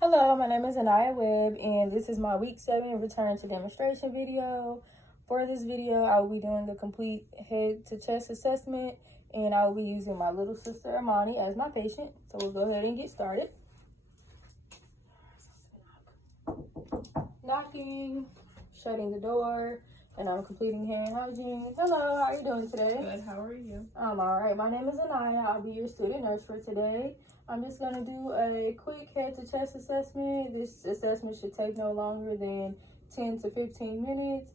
Hello, my name is Anaya Webb, and this is my week 7 return to demonstration video. For this video, I will be doing a complete head to chest assessment, and I will be using my little sister Amani as my patient. So we'll go ahead and get started. Knocking, shutting the door, and I'm completing hand hygiene. Hello, how are you doing today? Good, how are you? I'm alright. My name is Anaya. I'll be your student nurse for today. I'm just going to do a quick head to chest assessment. This assessment should take no longer than 10 to 15 minutes.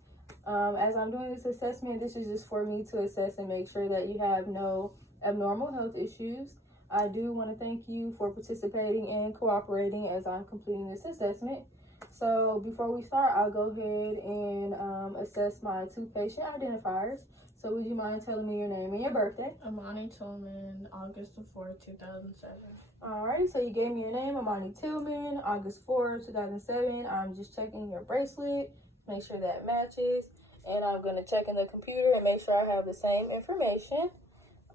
As I'm doing this assessment, this is just for me to assess and make sure that you have no abnormal health issues. I do want to thank you for participating and cooperating as I'm completing this assessment. So before we start, I'll go ahead and assess my 2 patient identifiers. So would you mind telling me your name and your birthday? Amani Tillman, August the 4th, 2007. Alrighty, so you gave me your name, Amani Tillman, August 4th, 2007. I'm just checking your bracelet, make sure that matches. And I'm going to check in the computer and make sure I have the same information.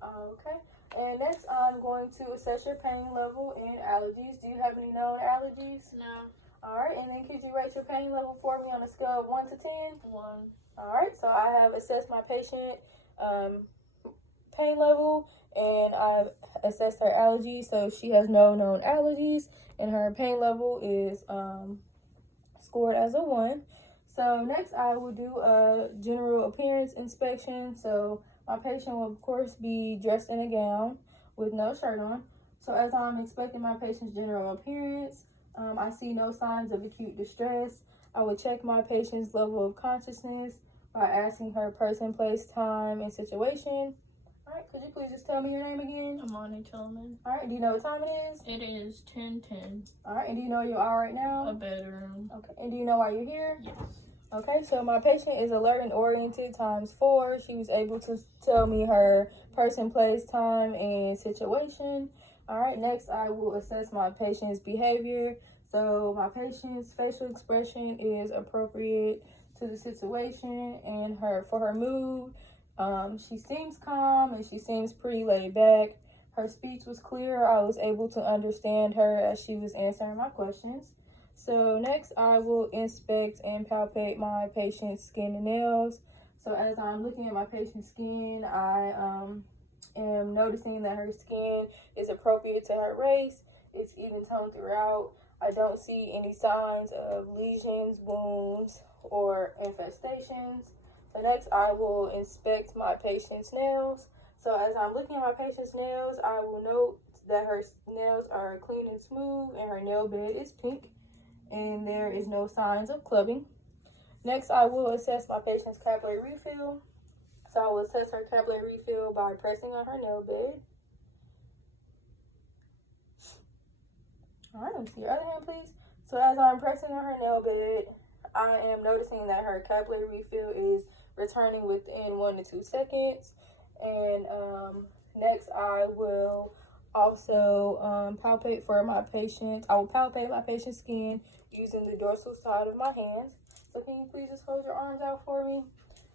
Okay. And next, I'm going to assess your pain level and allergies. Do you have any known allergies? No. Alright, and then could you rate your pain level for me on a scale of 1 to 10? 1. Alright, so I have assessed my patient pain level, and I've assessed her allergies. So she has no known allergies, and her pain level is scored as a 1. So next, I will do a general appearance inspection. So my patient will, of course, be dressed in a gown with no shirt on. So as I'm inspecting my patient's general appearance, I see no signs of acute distress. I will check my patient's level of consciousness by asking her person, place, time, and situation. All right, could you please just tell me your name again? Amani Tillman. All right, do you know what time it is? It is 10:10. All right, and do you know where you are right now? A bedroom. Okay, and do you know why you're here? Yes. Okay, so my patient is alert and oriented times 4. She was able to tell me her person, place, time, and situation. All right, next I will assess my patient's behavior. So my patient's facial expression is appropriate to the situation, and for her mood, she seems calm and she seems pretty laid back. Her speech was clear. I was able to understand her as she was answering my questions. So next, I will inspect and palpate my patient's skin and nails. So as I'm looking at my patient's skin, I am noticing that her skin is appropriate to her race. It's even toned throughout. I don't see any signs of lesions, wounds, or infestations. So next, I will inspect my patient's nails. So as I'm looking at my patient's nails, I will note that her nails are clean and smooth, and her nail bed is pink, and there is no signs of clubbing. Next, I will assess my patient's capillary refill. So I will assess her capillary refill by pressing on her nail bed. All right, let me see your other hand, please. So as I'm pressing on her nail bed, I am noticing that her capillary refill is returning within 1 to 2 seconds. And next, I will also palpate for my patient. I will palpate my patient's skin using the dorsal side of my hands. So can you please just hold your arms out for me?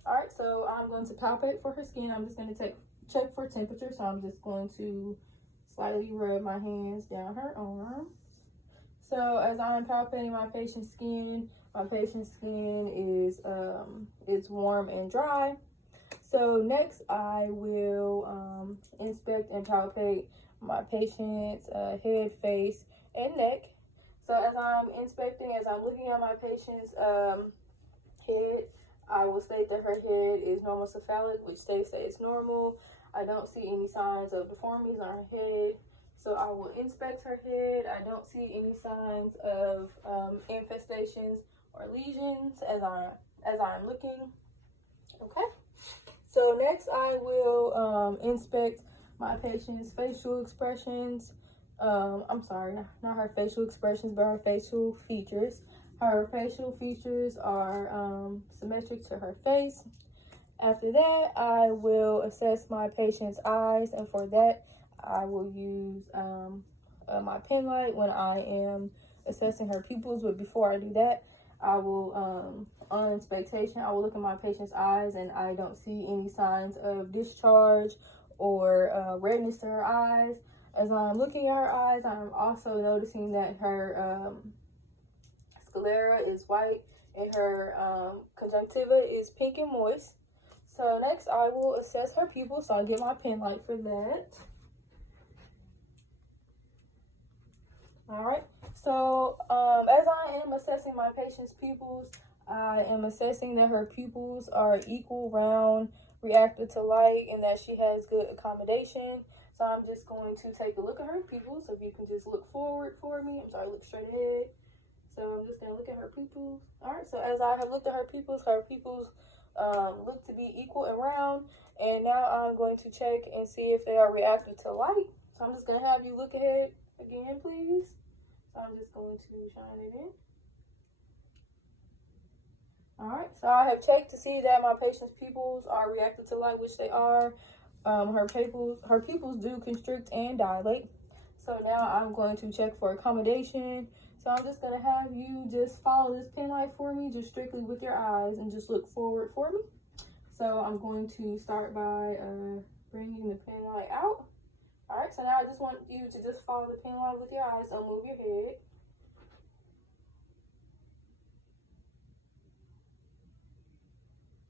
All right, so I'm going to palpate for her skin. I'm just going to check for temperature. So I'm just going to slightly rub my hands down her arm. So as I'm palpating my patient's skin is it's warm and dry. So next, I will inspect and palpate my patient's head, face, and neck. So as I'm looking at my patient's head, I will state that her head is normocephalic, which states that it's normal. I don't see any signs of deformities on her head. So I will inspect her head. I don't see any signs of infestations or lesions as I'm looking. Okay. So next, I will inspect my patient's facial expressions. I'm sorry, not her facial expressions, but her facial features. Her facial features are symmetric to her face. After that, I will assess my patient's eyes, and for that, I will use my pen light when I am assessing her pupils. But before I do that, I will, on inspection, I will look at my patient's eyes, and I don't see any signs of discharge or redness to her eyes. As I'm looking at her eyes, I'm also noticing that her sclera is white and her conjunctiva is pink and moist. So next I will assess her pupils. So I'll get my pen light for that. All right. So as I am assessing my patient's pupils, I am assessing that her pupils are equal, round, reactive to light, and that she has good accommodation. So I'm just going to take a look at her pupils. So if you can just look forward for me. I'm sorry, look straight ahead. So I'm just going to look at her pupils. All right. So as I have looked at her pupils look to be equal and round. And now I'm going to check and see if they are reactive to light. So I'm just going to have you look ahead again, please. So I'm just going to shine it in. All right, so I have checked to see that my patient's pupils are reactive to light, which they are. Her pupils do constrict and dilate. So now I'm going to check for accommodation. So I'm just going to have you just follow this pen light for me, just strictly with your eyes, and just look forward for me. So I'm going to start by bringing the pen light out. All right, so now I just want you to just follow the pen light with your eyes. Don't move your head.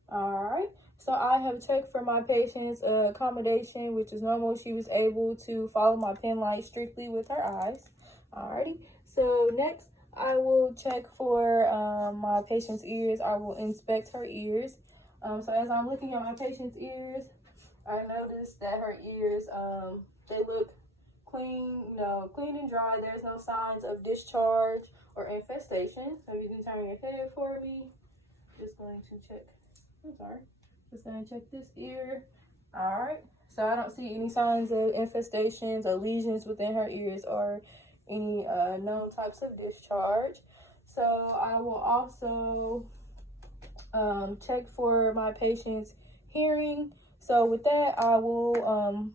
All right, so I have checked for my patient's accommodation, which is normal. She was able to follow my pen light strictly with her eyes. Alrighty, so next I will check for my patient's ears. I will inspect her ears. So as I'm looking at my patient's ears, I noticed that her ears, they look clean, clean and dry. There's no signs of discharge or infestation. So you can turn your head for me. Just going to check. I'm sorry. Just gonna check this ear. All right. So I don't see any signs of infestations or lesions within her ears or any known types of discharge. So I will also check for my patient's hearing. So with that, I will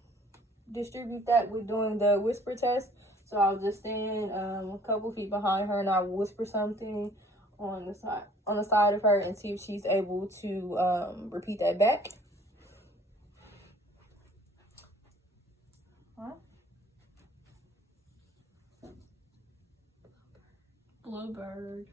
distribute that with doing the whisper test. So I'll just stand a couple feet behind her and I will whisper something on the side of her and see if she's able to repeat that back. Bluebird.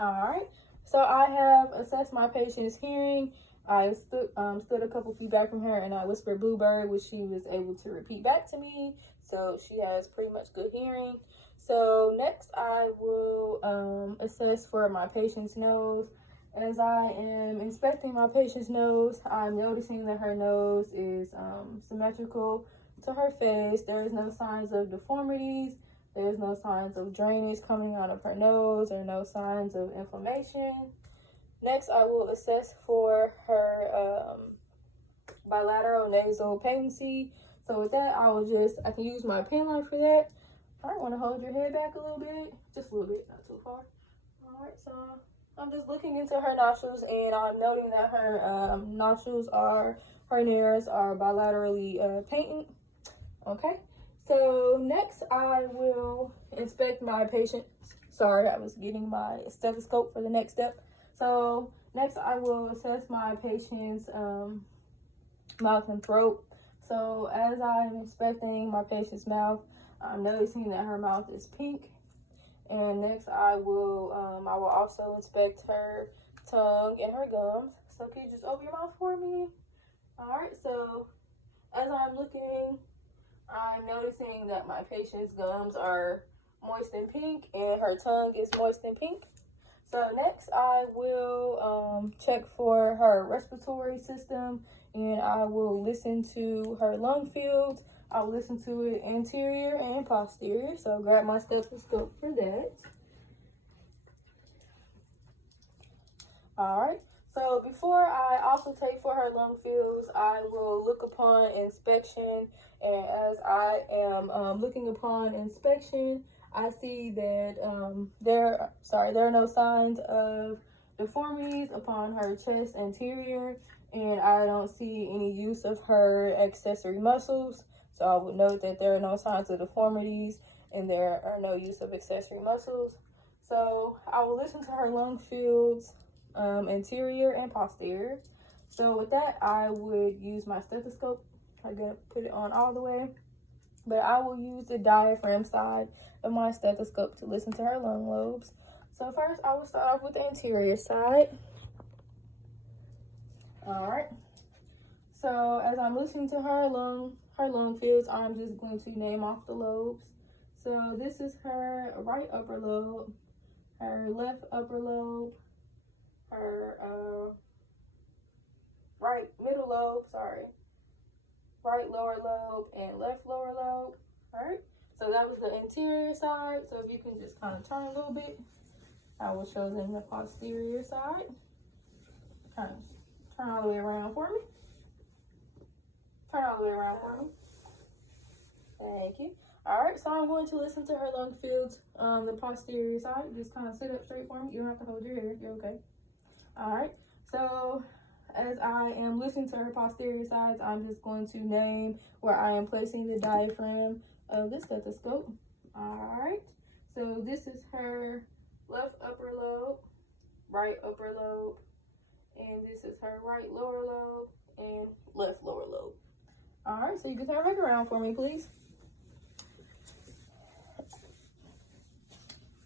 All right. So I have assessed my patient's hearing. I stood a couple feet back from her and I whispered Bluebird, which she was able to repeat back to me. So she has pretty much good hearing. So next I will assess for my patient's nose. As I am inspecting my patient's nose, I'm noticing that her nose is symmetrical to her face. There is no signs of deformities. There's no signs of drainage coming out of her nose or no signs of inflammation. Next, I will assess for her bilateral nasal patency. So with that, I can use my pen light for that. All right, want to hold your head back a little bit, just a little bit, not too far. All right, so I'm just looking into her nostrils and I'm noting that her nostrils her nares are bilaterally patent. Okay. So next I will inspect my patient. Sorry, I was getting my stethoscope for the next step. So next I will assess my patient's mouth and throat. So as I'm inspecting my patient's mouth, I'm noticing that her mouth is pink. And next I will also inspect her tongue and her gums. So can you just open your mouth for me? All right, so as I'm looking, I'm noticing that my patient's gums are moist and pink and her tongue is moist and pink. So next I will check for her respiratory system and I will listen to her lung fields. I will listen to it anterior and posterior. So grab my stethoscope for that. All right. So before I also take for her lung fields, I will look upon inspection. And as I am looking upon inspection, I see that there are no signs of deformities upon her chest anterior, and I don't see any use of her accessory muscles. So I would note that there are no signs of deformities and there are no use of accessory muscles. So I will listen to her lung fields, anterior and posterior. So with that, I would use my stethoscope. I'm gonna put it on all the way. But I will use the diaphragm side of my stethoscope to listen to her lung lobes. So first, I will start off with the anterior side. All right. So as I'm listening to her lung fields, I'm just going to name off the lobes. So this is her right upper lobe, her left upper lobe, her right middle lobe, right lower lobe, and left lower lobe. All right. So that was the anterior side. So if you can just kind of turn a little bit, I will show them the posterior side. Kind of turn all the way around for me. Turn all the way around for me. Thank you. All right, so I'm going to listen to her lung fields, the posterior side. Just kind of sit up straight for me. You don't have to hold your hair. You're okay. All right. So as I am listening to her posterior sides, I'm just going to name where I am placing the diaphragm of the stethoscope. All right. So this is her left upper lobe, right upper lobe, and this is her right lower lobe and left lower lobe. All right, so you can turn back around for me, please.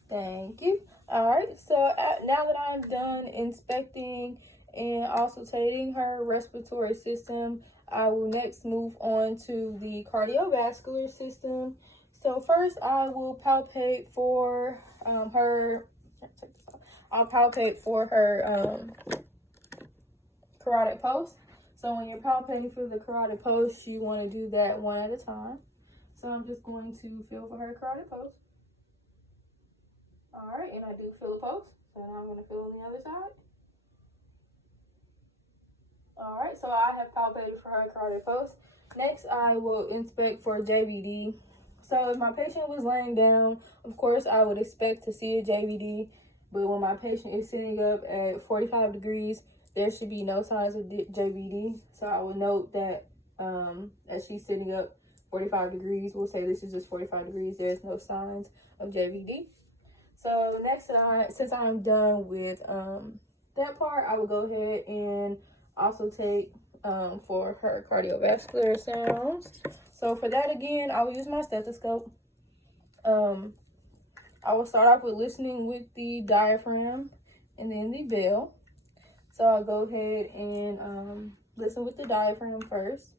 Thank you. All right, so now that I'm done inspecting and auscultating her respiratory system, I will next move on to the cardiovascular system. So first, I will palpate for her. I'll palpate for her carotid post. So when you're palpating for the carotid post, you want to do that one at a time. So I'm just going to feel for her carotid post. All right, and I do feel the post. So now I'm going to feel on the other side. All right, so I have palpated for her carotid post. Next, I will inspect for JVD. So if my patient was laying down, of course, I would expect to see a JVD. But when my patient is sitting up at 45 degrees, there should be no signs of JVD. So I will note that as she's sitting up 45 degrees, we'll say this is just 45 degrees. There's no signs of JVD. So next, since I'm done with that part, I will go ahead and also take for her cardiovascular sounds. So for that, again, I will use my stethoscope. I will start off with listening with the diaphragm and then the bell. So I'll go ahead and listen with the diaphragm first.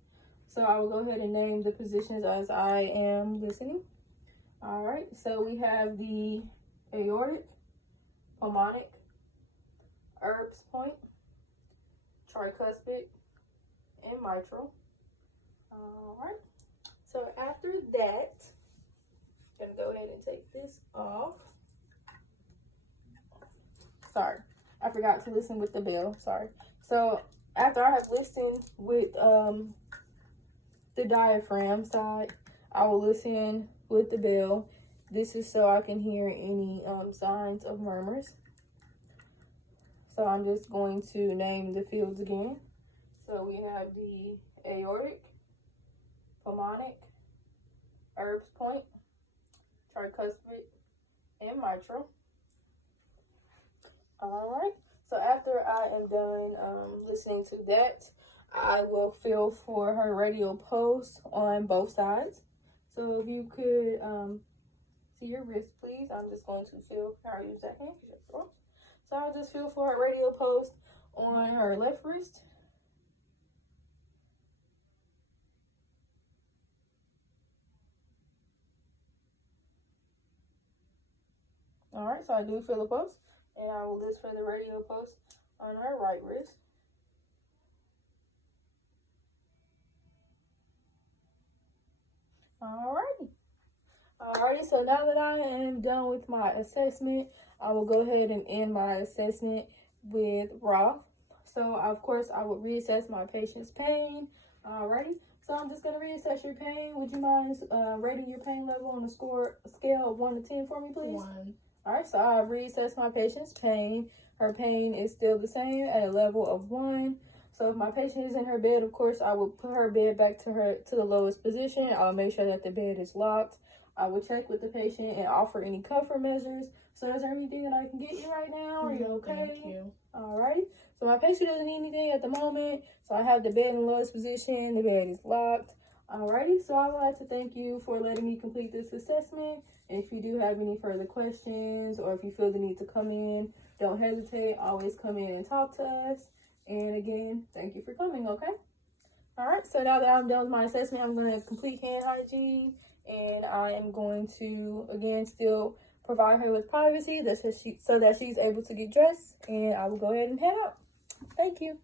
So I will go ahead and name the positions as I am listening. All right, so we have the aortic, pulmonic, Erb's point, tricuspid, and mitral. All right, so after that, I'm gonna go ahead and take this off. Sorry, I forgot to listen with the bell. Sorry. So after I have listened with the diaphragm side, I will listen with the bell. This is so I can hear any signs of murmurs. So I'm just going to name the fields again. So we have the aortic, pulmonic, Erb's point, tricuspid, and mitral. All right. So after I am done listening to that, I will feel for her radial pulse on both sides. So if you could see your wrist, please. I'm just going to feel. I'll use that hand. So I'll just feel for her radial pulse on her left wrist. All right, so I do feel a pulse, and I will listen for the radial pulse on her right wrist. Alrighty, so now that I am done with my assessment, I will go ahead and end my assessment with Roth. So, of course, I will reassess my patient's pain. Alrighty, so I'm just going to reassess your pain. Would you mind rating your pain level on a scale of 1 to 10 for me, please? 1. Alright, so I've reassessed my patient's pain. Her pain is still the same at a level of 1. So if my patient is in her bed, of course, I will put her bed back to the lowest position. I'll make sure that the bed is locked. I will check with the patient and offer any comfort measures. So is there anything that I can get you right now? Are you okay? Thank you. Alrighty. So my patient doesn't need anything at the moment. So I have the bed in the lowest position. The bed is locked. Alrighty, so I would like to thank you for letting me complete this assessment. If you do have any further questions or if you feel the need to come in, don't hesitate. Always come in and talk to us. And again, thank you for coming, okay? Alright, so now that I'm done with my assessment, I'm going to complete hand hygiene. And I am going to, again, still provide her with privacy so that she's able to get dressed. And I will go ahead and head out. Thank you.